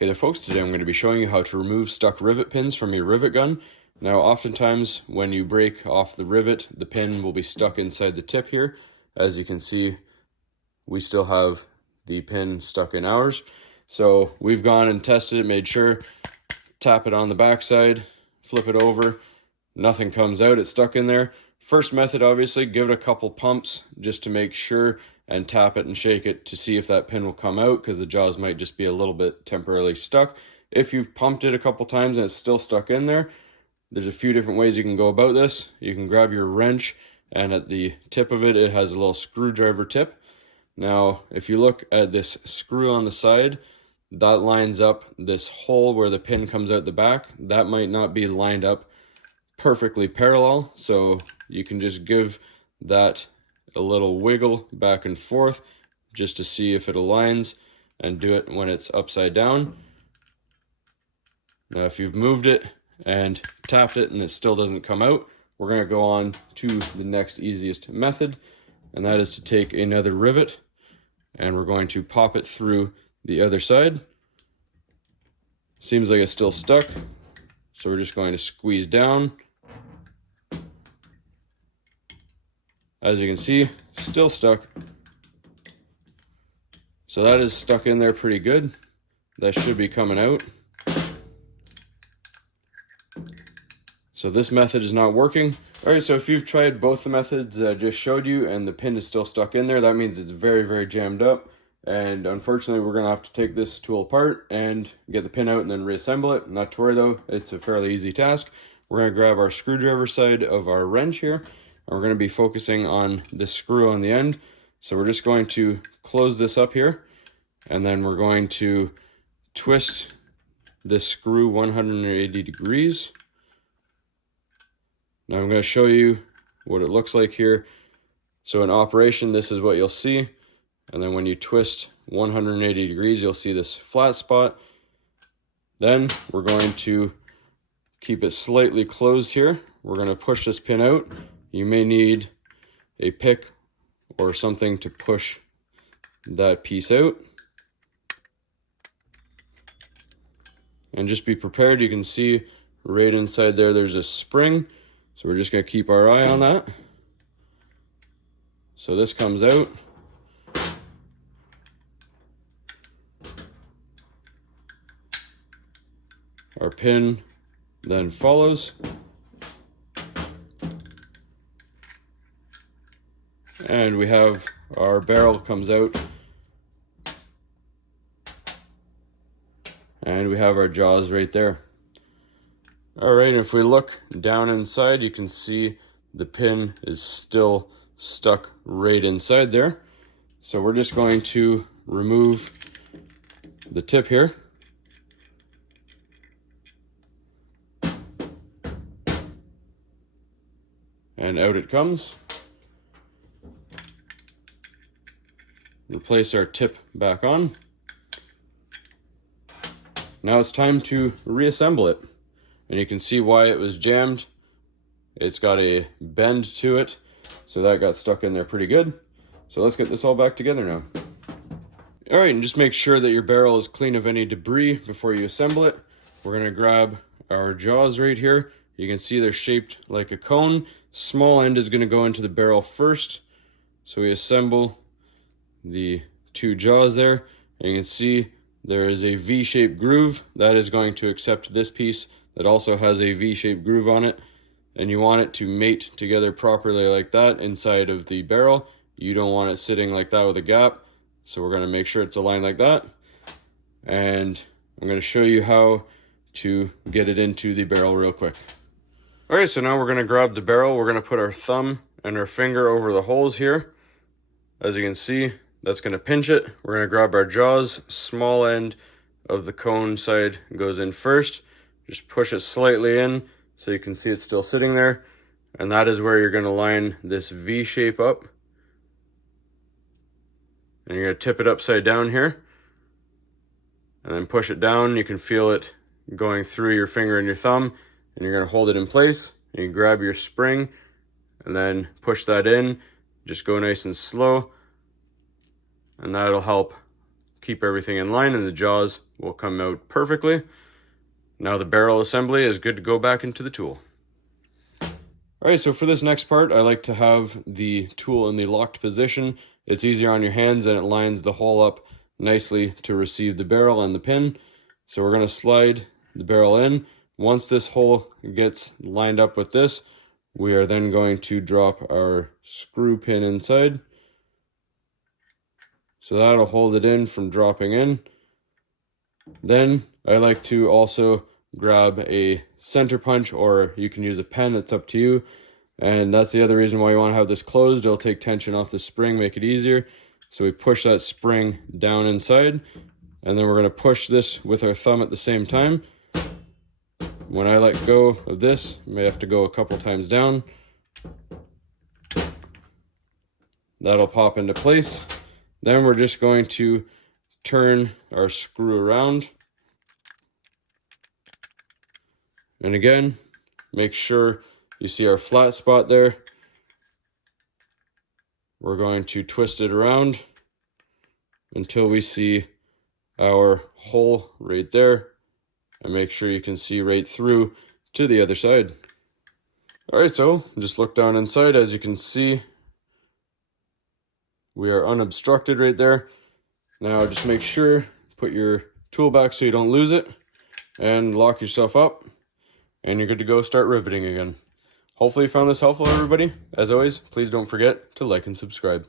Hey there folks, today I'm going to be showing you how to remove stuck rivet pins from your rivet gun. Now oftentimes when you break off the rivet, the pin will be stuck inside the tip here. As you can see, we still have the pin stuck in ours. So we've gone and tested it, made sure, tap it on the backside, flip it over, nothing comes out, it's stuck in there. First method, obviously, give it a couple pumps just to make sure, and tap it and shake it to see if that pin will come out, because the jaws might just be a little bit temporarily stuck. If you've pumped it a couple times and it's still stuck in there, there's a few different ways you can go about this. You can grab your wrench, and at the tip of it, it has a little screwdriver tip. Now, if you look at this screw on the side, that lines up this hole where the pin comes out the back. That might not be lined up perfectly parallel, so you can just give that a little wiggle back and forth just to see if it aligns, and do it when it's upside down. Now if you've moved it and tapped it and it still doesn't come out, we're going to go on to the next easiest method, and that is to take another rivet and we're going to pop it through the other side. Seems like it's still stuck, so we're just going to squeeze down. As you can see, still stuck. So that is stuck in there pretty good. That should be coming out. So this method is not working. Alright, so if you've tried both the methods I just showed you and the pin is still stuck in there, that means it's very, very jammed up. And unfortunately, we're going to have to take this tool apart and get the pin out and then reassemble it. Not to worry though, it's a fairly easy task. We're going to grab our screwdriver side of our wrench here. And we're going to be focusing on the screw on the end. So we're just going to close this up here, and then we're going to twist this screw 180 degrees. Now I'm going to show you what it looks like here. So in operation, this is what you'll see. And then when you twist 180 degrees, you'll see this flat spot. Then we're going to keep it slightly closed here. We're going to push this pin out. You may need a pick or something to push that piece out. And just be prepared. You can see right inside there, there's a spring. So we're just going to keep our eye on that. So this comes out. Our pin then follows. And we have our barrel comes out. And we have our jaws right there. Alright, and if we look down inside, you can see the pin is still stuck right inside there. So we're just going to remove the tip here. And out it comes. Replace our tip back on. Now it's time to reassemble it. And you can see why it was jammed. It's got a bend to it, so that got stuck in there pretty good. So let's get this all back together now. Alright, and just make sure that your barrel is clean of any debris before you assemble it. We're going to grab our jaws right here. You can see they're shaped like a cone. Small end is going to go into the barrel first. So we assemble the two jaws there, and you can see there is a V-shaped groove that is going to accept this piece that also has a V-shaped groove on it, and you want it to mate together properly like that inside of the barrel. You don't want it sitting like that with a gap, so we're going to make sure it's aligned like that. And I'm going to show you how to get it into the barrel real quick. Alright, so now we're going to grab the barrel. We're going to put our thumb and our finger over the holes here. As you can see, that's going to pinch it. We're going to grab our jaws. Small end of the cone side goes in first. Just push it slightly in so you can see it's still sitting there. And that is where you're going to line this V shape up. And you're going to tip it upside down here. And then push it down. You can feel it going through your finger and your thumb. And you're going to hold it in place. And you grab your spring and then push that in. Just go nice and slow. And that'll help keep everything in line and the jaws will come out perfectly. Now the barrel assembly is good to go back into the tool. All right, so for this next part, I like to have the tool in the locked position. It's easier on your hands and it lines the hole up nicely to receive the barrel and the pin. So we're going to slide the barrel in. Once this hole gets lined up with this, we are then going to drop our screw pin inside. So that'll hold it in from dropping in. Then I like to also grab a center punch, or you can use a pen, it's up to you. And that's the other reason why you want to have this closed. It'll take tension off the spring, make it easier. So we push that spring down inside, and then we're going to push this with our thumb at the same time. When I let go of this, you may have to go a couple times down. That'll pop into place. Then we're just going to turn our screw around. And again, make sure you see our flat spot there. We're going to twist it around until we see our hole right there. And make sure you can see right through to the other side. All right, so just look down inside. As you can see, we are unobstructed right there. Now just make sure, put your tool back so you don't lose it, and lock yourself up, and you're good to go start riveting again. Hopefully you found this helpful, everybody. As always, please don't forget to like and subscribe.